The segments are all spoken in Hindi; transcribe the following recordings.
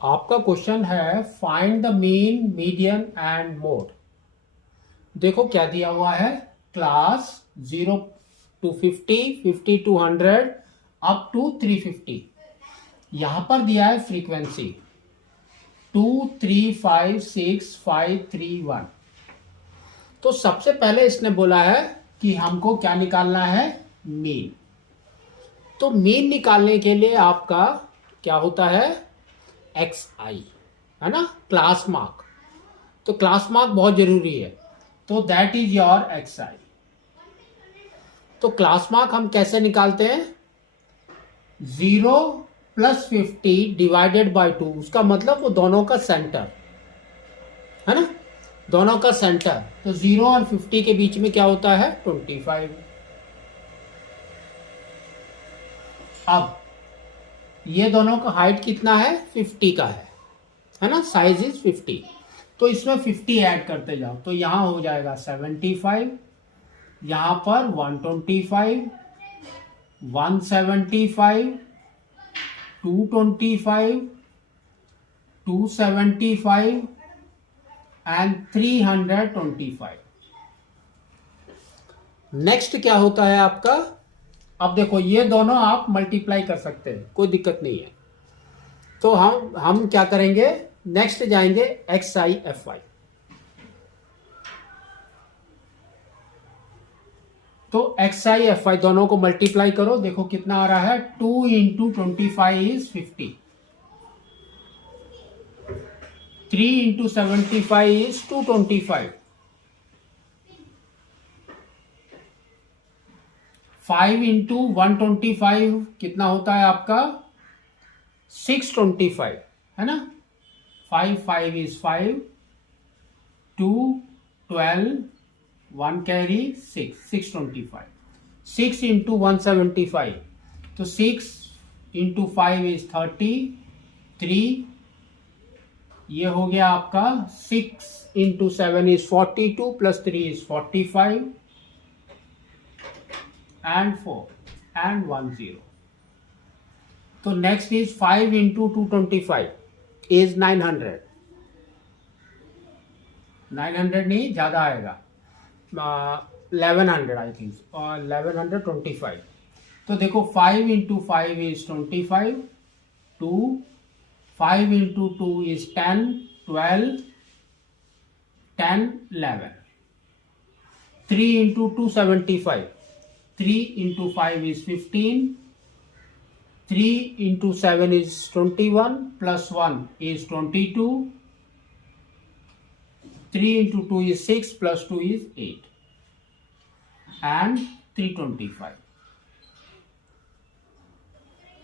आपका क्वेश्चन है find the mean median and mode. देखो क्या दिया हुआ है, class 0 to 50, 50 to 100 up to 350। यहां पर दिया है फ्रीक्वेंसी 2 3 5 6 5 3 1। तो सबसे पहले इसने बोला है कि हमको क्या निकालना है, मीन। तो मीन निकालने के लिए आपका क्या होता है, एक्स आई, है ना, क्लास मार्क। तो क्लास मार्क बहुत जरूरी है, तो दैट इज योर एक्स आई। तो क्लास मार्क हम कैसे निकालते हैं, 0 + 50 डिवाइडेड बाय 2, उसका मतलब वो दोनों का सेंटर है ना, दोनों का सेंटर। तो 0 और 50 के बीच में क्या होता है, 25। अब ये दोनों का हाइट कितना है, 50 का है ना, साइज इज 50। तो इसमें 50 ऐड करते जाओ, तो यहां हो जाएगा 75, यहां पर 125, 175, 225, 275 एंड 325। नेक्स्ट क्या होता है आपका, अब देखो ये दोनों आप मल्टीप्लाई कर सकते हैं, कोई दिक्कत नहीं है। तो हम क्या करेंगे, नेक्स्ट जाएंगे एक्स आई एफ आई। तो एक्स आई एफ आई दोनों को मल्टीप्लाई करो, देखो कितना आ रहा है, 2 × 25 इज 50, 3 × 75 इज 225, 5 × 125 कितना होता है आपका, 625, है ना। 5 5 इज 5, 2 12, 1 कैरी 6, 625, 6 × 175, तो 6 × 5 इज 30, 3, ये हो गया आपका 6 × 7 इज 42 + 3 इज 45 and 4 and 1 0। तो नेक्स्ट इज 5 × 225 इज 900, 900 नहीं, ज्यादा आएगा, 1100 आई थिंक, और 1125। तो देखो 5 × 5 is 25, 2, 5 × 2 is 10, 12, 10, 11, 3 × 2 75, 3 × 5 is 15, 3 × 7 is 21, + 1 is 22, 3 × 2 is 6, + 2 is 8, and 325।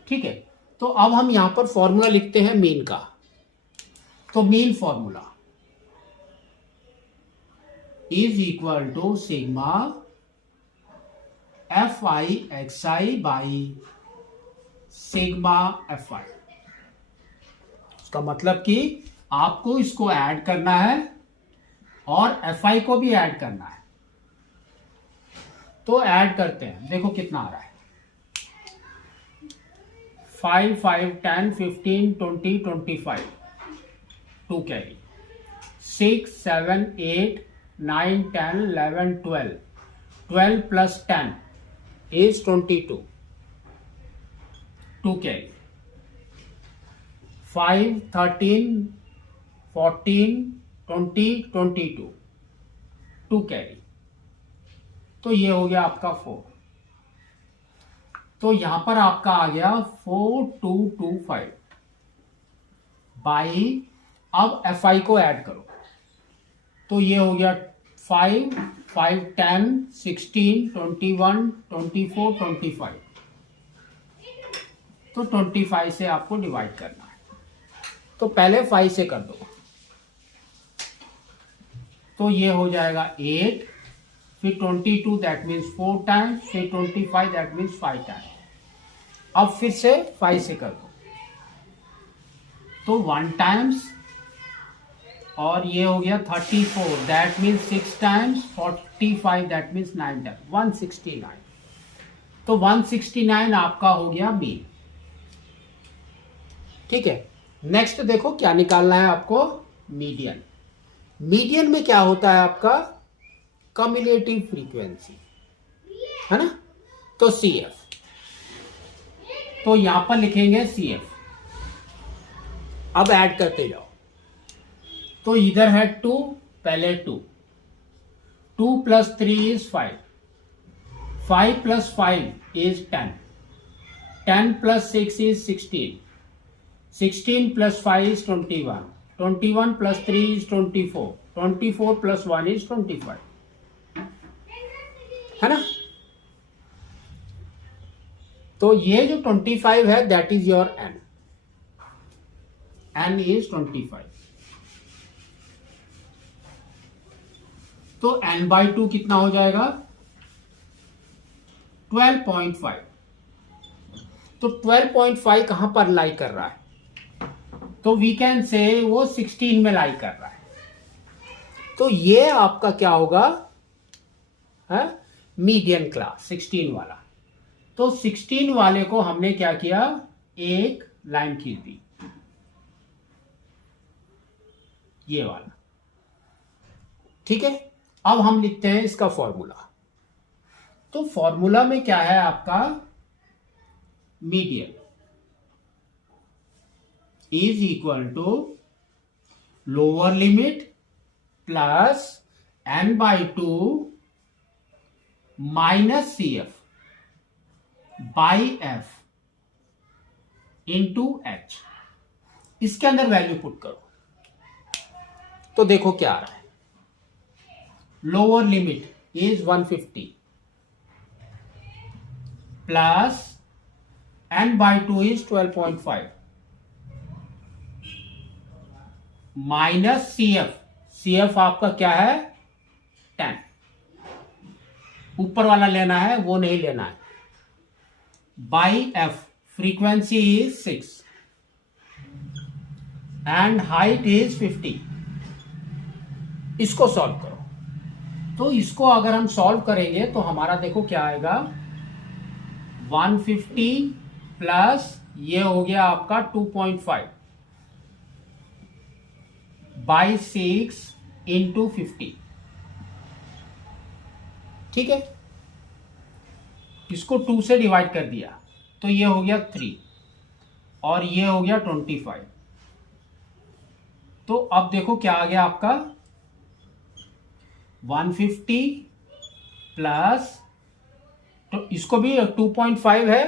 ठीक है, तो अब हम यहां पर फॉर्मूला लिखते हैं मीन का। तो mean formula is equal to sigma F I X I by sigma F I. उसका मतलब कि आपको इसको ऐड करना है और एफ आई को भी ऐड करना है। तो ऐड करते हैं, देखो कितना आ रहा है, 5 5 10 15 20 25, 2 कैरी, 6 7 8 9 10 11 12, 12 + 10 is 22, 2 carry, 5 13 14 20 22, 2 carry। तो ये हो गया आपका 4। तो यहां पर आपका आ गया 4225 बाई, अब एफ आई को ऐड करो, तो ये हो गया 5 5 10 16 21 24 25। तो 25 से आपको डिवाइड करना है, तो पहले 5 से कर दो, तो ये हो जाएगा 8, फिर 22 दैट मीन्स 4 टाइम्स, फिर 25 दैट मीन्स 5 टाइम्स। अब फिर से 5 से कर दो, तो 1 टाइम्स, और ये हो गया 34 that means 6 times, 45 that means 9 times, 169। तो 169 आपका हो गया मीन। ठीक है, नेक्स्ट देखो क्या निकालना है आपको, मीडियन। मीडियन में क्या होता है आपका, कम्युलेटिव फ्रीक्वेंसी, है ना। तो CF, तो यहां पर लिखेंगे CF। अब ऐड करते जाओ, तो इधर है 2, पहले 2, 2 + 3 = 5, 5 + 5 = 10, 10 + 6 = 16, 16 + 5 = 21, 21 + 3 = 24, 24 + 1 = 25, है ना। तो ये जो 25 है that is your n, n is 25। तो n/2 कितना हो जाएगा, 12.5। तो 12.5 कहां पर लाई कर रहा है, तो वी कैन से वो 16 में लाई कर रहा है। तो ये आपका क्या होगा, है मीडियन क्लास 16 वाला। तो 16 वाले को हमने क्या किया, एक लाइन खींच दी, ये वाला, ठीक है। अब हम लिखते हैं इसका फॉर्मूला। तो फॉर्मूला में क्या है आपका, median is equal to lower limit plus n/2 minus CF by F into H। इसके अंदर वैल्यू पुट करो, तो देखो क्या आ रहा है। Lower limit is 150 plus n/2 is 12.5 minus CF आपका क्या है 10, ऊपर वाला लेना है वो नहीं लेना है, by F frequency is 6 and height is 50। इसको सॉल्व करो, तो इसको अगर हम सॉल्व करेंगे तो हमारा देखो क्या आएगा, 150 प्लस ये हो गया आपका 2.5 बाई 6 इंटू 50, ठीक है। इसको 2 से डिवाइड कर दिया तो ये हो गया 3 और ये हो गया 25। तो अब देखो क्या आ गया आपका, 150 प्लस, तो इसको भी 2.5 है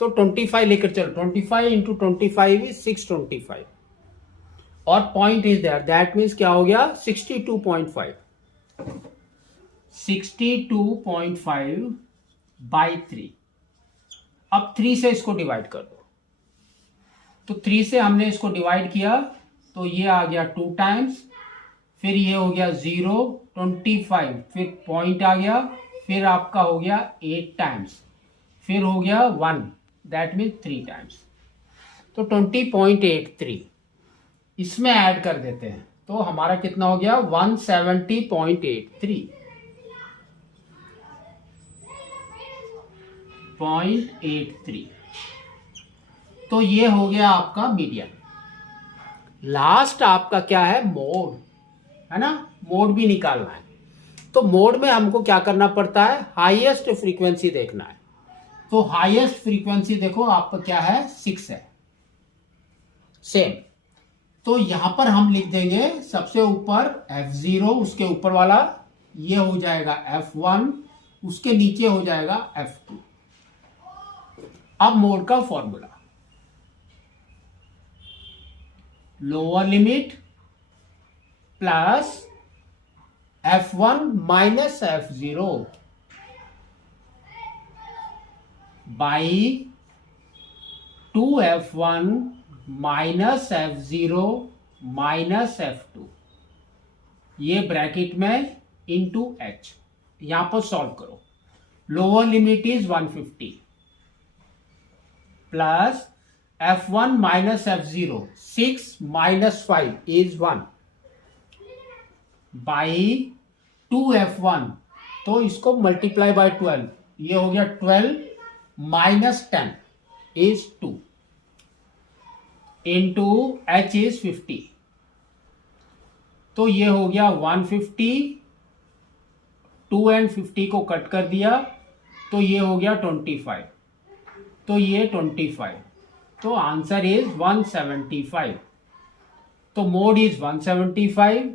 तो 25 लेकर चलो, 25 इंटू 25 इज 625 और point is there, that means क्या हो गया 62.5, 62.5 बाई 3। अब 3 से इसको डिवाइड कर दो, तो 3 से हमने इसको डिवाइड किया तो ये आ गया 2 टाइम्स, फिर ये हो गया 0, 25, फिर पॉइंट आ गया, फिर आपका हो गया 8 टाइम्स, फिर हो गया 1, दैट मीन्स 3 टाइम्स। तो 20.83 इसमें ऐड कर देते हैं तो हमारा कितना हो गया 170.83 0.83। तो ये हो गया आपका मीडियन। लास्ट आपका क्या है, मोड, है ना, मोड भी निकालना है। तो मोड में हमको क्या करना पड़ता है, हाईएस्ट फ्रीक्वेंसी देखना है। तो हाईएस्ट फ्रीक्वेंसी देखो आपका क्या है 6 है, सेम। तो यहां पर हम लिख देंगे सबसे ऊपर F0, उसके ऊपर वाला ये हो जाएगा F1, उसके नीचे हो जाएगा F2। अब मोड का formula, lower limit plus F1 minus F0 by 2F1 minus F0 minus F2, ये ब्रैकेट में इंटू H। यहां पर सॉल्व करो, lower limit is 150 plus F1 minus F0, 6 minus 5 is 1 by 2F1, तो इसको मल्टीप्लाई बाय 12, ये हो गया 12 minus 10 is 2, into h is 50, तो ये हो गया 150, 2 and 50 को कट कर दिया तो ये हो गया 25, तो ये 25, तो आंसर इज 175. तो mode is 175,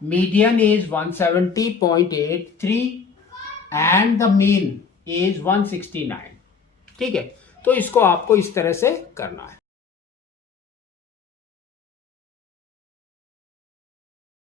median is 170.83 and the mean is 169. ठीक है, तो इसको आपको इस तरह से करना है.